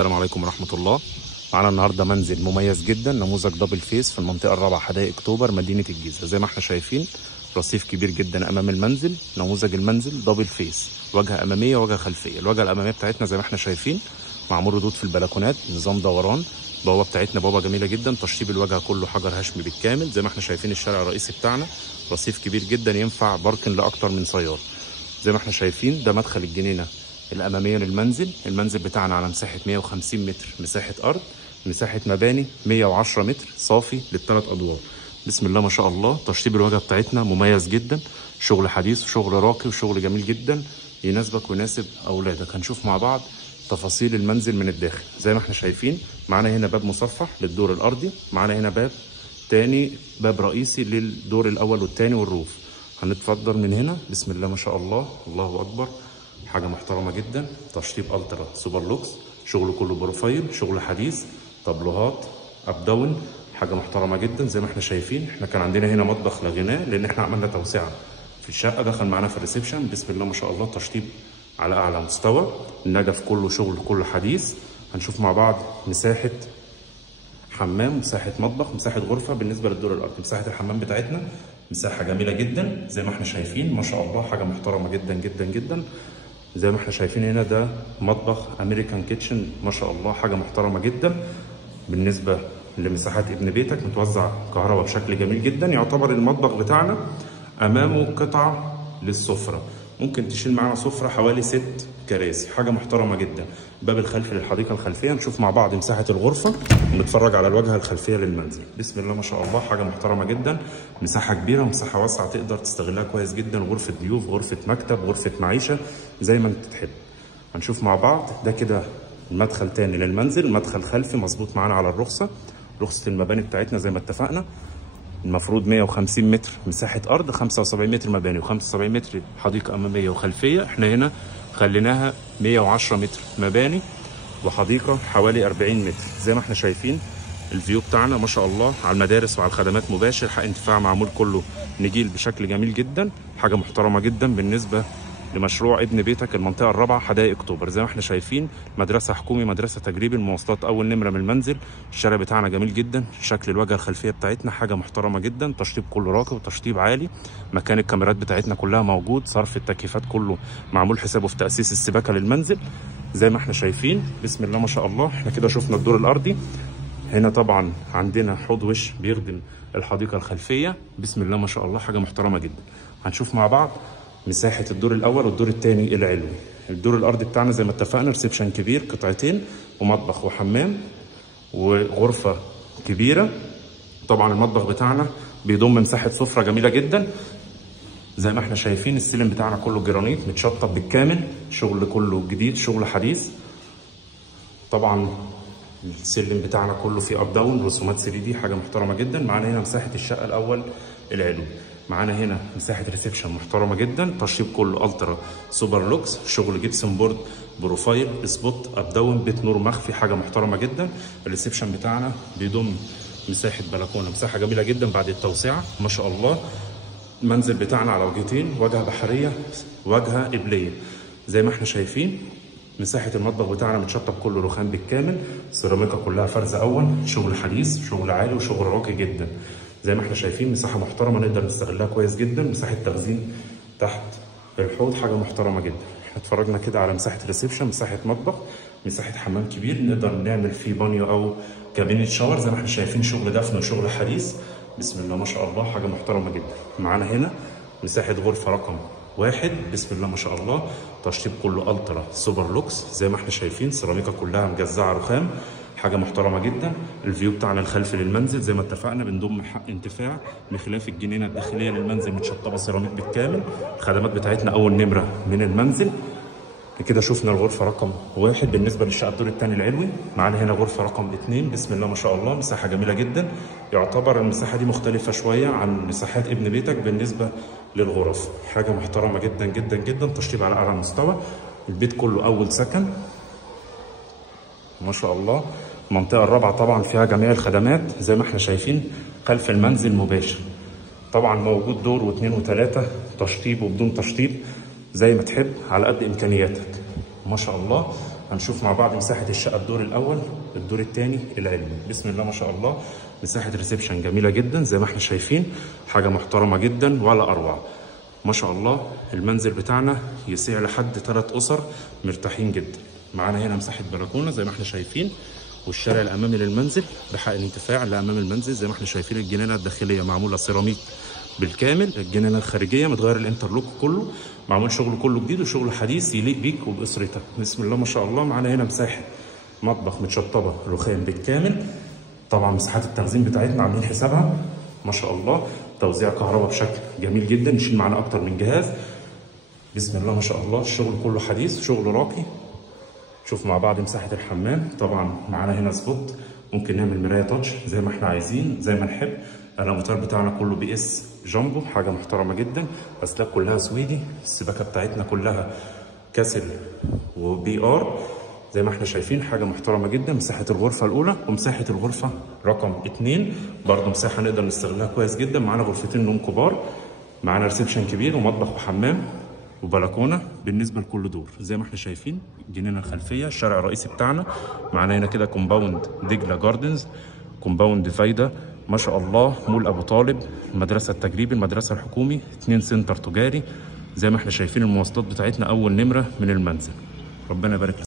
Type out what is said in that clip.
السلام عليكم ورحمة الله. معانا النهارده منزل مميز جدا، نموذج دبل فيس في المنطقة الرابعة حدائق اكتوبر مدينة الجيزة. زي ما احنا شايفين رصيف كبير جدا امام المنزل. نموذج المنزل دبل فيس، واجهة امامية وواجهة خلفية. الواجهة الامامية بتاعتنا زي ما احنا شايفين معمول ردود في البلكونات، نظام دوران. البوابة بتاعتنا بوابة جميلة جدا، تشطيب الواجهة كله حجر هشمي بالكامل. زي ما احنا شايفين الشارع الرئيسي بتاعنا رصيف كبير جدا ينفع باركن لاكتر من سيارة. زي ما احنا شايفين ده مدخل الجنينة الأمامية للمنزل. المنزل بتاعنا على مساحة 150 متر مساحة أرض، مساحة مباني 110 متر صافي للثلاث أدوار. بسم الله ما شاء الله. تشطيب الواجهة بتاعتنا مميز جدا، شغل حديث وشغل راقي وشغل جميل جدا يناسبك ويناسب أولادك. هنشوف مع بعض تفاصيل المنزل من الداخل. زي ما احنا شايفين معانا هنا باب مصفح للدور الأرضي، معانا هنا باب تاني، باب رئيسي للدور الأول والتاني والروف. هنتفضل من هنا. بسم الله ما شاء الله، الله أكبر. حاجة محترمة جدا، تشطيب الترا سوبر لوكس، شغل كله بروفايل، شغل حديث، طابلوهات اب داون، حاجة محترمة جدا. زي ما احنا شايفين احنا كان عندنا هنا مطبخ لا غنى لان احنا عملنا توسعة في الشقة، دخل معانا في الريسبشن. بسم الله ما شاء الله، تشطيب على اعلى مستوى، النجف كله شغل كله حديث. هنشوف مع بعض مساحة حمام، مساحة مطبخ، مساحة غرفة. بالنسبة للدور الأرضي مساحة الحمام بتاعتنا مساحة جميلة جدا زي ما احنا شايفين ما شاء الله، حاجة محترمة جدا جدا جدا. زي ما احنا شايفين هنا ده مطبخ امريكان كيتشن ما شاء الله، حاجة محترمة جدا. بالنسبة لمساحات ابن بيتك متوزع كهرباء بشكل جميل جدا. يعتبر المطبخ بتاعنا امامه قطعة للسفرة، ممكن تشيل معانا سفرة حوالي 6 كراسي، حاجة محترمة جدا. باب الخلفي للحديقة الخلفية. نشوف مع بعض مساحة الغرفة ونتفرج على الواجهة الخلفية للمنزل. بسم الله ما شاء الله، حاجة محترمة جدا، مساحة كبيرة ومساحة واسعة تقدر تستغلها كويس جدا. غرفة ضيوف، غرفة مكتب، غرفة معيشة، زي ما انت تحب. هنشوف مع بعض ده كده المدخل تاني للمنزل، مدخل خلفي مظبوط معانا على الرخصة. رخصة المباني بتاعتنا زي ما اتفقنا المفروض 150 متر مساحة أرض، 75 متر مباني و75 متر حديقة أمامية وخلفية. احنا هنا خليناها 110 متر مباني وحديقة حوالي 40 متر. زي ما احنا شايفين الفيو بتاعنا ما شاء الله على المدارس وعلى الخدمات مباشر، حق انتفاع معمول كله نجيل بشكل جميل جدا. حاجة محترمة جدا بالنسبة لمشروع ابن بيتك المنطقة الرابعة حدائق اكتوبر. زي ما احنا شايفين مدرسة حكومي، مدرسة تجريبي، المواصلات أول نمرة من المنزل. الشارع بتاعنا جميل جدا، شكل الواجهة الخلفية بتاعتنا حاجة محترمة جدا، تشطيب كله راقي وتشطيب عالي. مكان الكاميرات بتاعتنا كلها موجود، صرف التكييفات كله معمول حسابه في تأسيس السباكة للمنزل. زي ما احنا شايفين بسم الله ما شاء الله. احنا كده شفنا الدور الأرضي. هنا طبعا عندنا حوض وش بيخدم الحديقة الخلفية. بسم الله ما شاء الله، حاجة محترمة جدا. هنشوف مع بعض مساحة الدور الأول والدور الثاني العلوي. الدور الأرضي بتاعنا زي ما اتفقنا ريسبشن كبير، قطعتين ومطبخ وحمام وغرفة كبيرة. طبعا المطبخ بتاعنا بيضم مساحة سفرة جميلة جدا. زي ما احنا شايفين السلم بتاعنا كله جرانيت متشطب بالكامل، شغل كله جديد، شغل حديث. طبعا السلم بتاعنا كله فيه اب داون، رسومات 3D، حاجة محترمة جدا. معانا هنا مساحة الشقة الأول العلوي. معانا هنا مساحة ريسبشن محترمة جدا، تشطيب كله الترا سوبر لوكس، شغل جبسن بورد بروفايل سبوت اب داون، بيت نور مخفي، حاجة محترمة جدا. الريسبشن بتاعنا بيضم مساحة بلكونة، مساحة جميلة جدا بعد التوسعة ما شاء الله. المنزل بتاعنا على وجهتين، واجهة بحرية واجهة قبلية. زي ما احنا شايفين مساحة المطبخ بتاعنا متشطب كله رخام بالكامل، سيراميكا كلها فرز أول، شغل حديث، شغل عالي وشغل راقي جدا. زي ما احنا شايفين مساحة محترمة نقدر نستغلها كويس جدا. مساحة تخزين تحت الحوض، حاجة محترمة جدا. احنا اتفرجنا كده على مساحة ريسبشن، مساحة مطبخ، مساحة حمام كبير نقدر نعمل فيه بانيو أو كابينة شاور. زي ما احنا شايفين شغل دفن وشغل حديث. بسم الله ما شاء الله، حاجة محترمة جدا. معانا هنا مساحة غرفة رقم 1. بسم الله ما شاء الله، تشطيب كله الترا سوبر لوكس. زي ما احنا شايفين سيراميكا كلها مجزعة رخام، حاجة محترمة جدا. الفيو بتاعنا الخلفي للمنزل زي ما اتفقنا بنضم حق انتفاع بخلاف الجنينة الداخلية للمنزل متشطبة سيراميك بالكامل. الخدمات بتاعتنا أول نمرة من المنزل. كده شفنا الغرفة رقم 1 بالنسبة للشقة الدور الثاني العلوي. معانا هنا غرفة رقم 2. بسم الله ما شاء الله، مساحة جميلة جدا. يعتبر المساحة دي مختلفة شوية عن مساحات ابن بيتك بالنسبة للغرف، حاجة محترمة جدا جدا جدا، تشطيب على أعلى مستوى. البيت كله أول سكن ما شاء الله. المنطقة الرابعة طبعا فيها جميع الخدمات زي ما احنا شايفين خلف المنزل مباشر. طبعا موجود دور واثنين وثلاثة، تشطيب وبدون تشطيب زي ما تحب على قد إمكانياتك ما شاء الله. هنشوف مع بعض مساحه الشقه الدور الاول، الدور الثاني العلوي. بسم الله ما شاء الله، مساحه ريسبشن جميله جدا زي ما احنا شايفين، حاجه محترمه جدا ولا اروع ما شاء الله. المنزل بتاعنا يسيع لحد 3 اسر مرتاحين جدا. معانا هنا مساحه بلكونه زي ما احنا شايفين، والشارع الامامي للمنزل بحق الانتفاع اللي امام المنزل زي ما احنا شايفين. الجنينه الداخليه معموله سيراميك بالكامل، الجنينه الخارجيه متغير الانترلوك كله، معمول شغل كله جديد وشغل حديث يليق بيك وباسرتك. بسم الله ما شاء الله. معانا هنا مساحه مطبخ متشطبه رخام بالكامل. طبعا مساحات التخزين بتاعتنا عاملين حسابها ما شاء الله، توزيع كهرباء بشكل جميل جدا يشيل معانا اكتر من جهاز. بسم الله ما شاء الله، الشغل كله حديث، شغل راقي. شوف مع بعض مساحه الحمام. طبعا معانا هنا سبوت، ممكن نعمل مرايه تاتش زي ما احنا عايزين زي ما نحب. الاموتار بتاعنا كله بي اس جامبو، حاجه محترمه جدا. اسلاك كلها سويدي، السباكه بتاعتنا كلها كاسل وبي ار زي ما احنا شايفين، حاجه محترمه جدا. مساحه الغرفه الاولى ومساحه الغرفه رقم 2 برضه مساحه نقدر نستغلها كويس جدا. معانا غرفتين نوم كبار، معانا ريسبشن كبير ومطبخ وحمام وبلكونه بالنسبه لكل دور زي ما احنا شايفين. الجنينه الخلفيه، الشارع الرئيسي بتاعنا. معانا هنا كده كومباوند دجله جاردنز، كومباوند فايده ما شاء الله، مول ابو طالب، المدرسه التجريبي، المدرسه الحكومي، 2 سنتر تجاري زي ما احنا شايفين. المواصلات بتاعتنا اول نمره من المنزل. ربنا يبارك لك.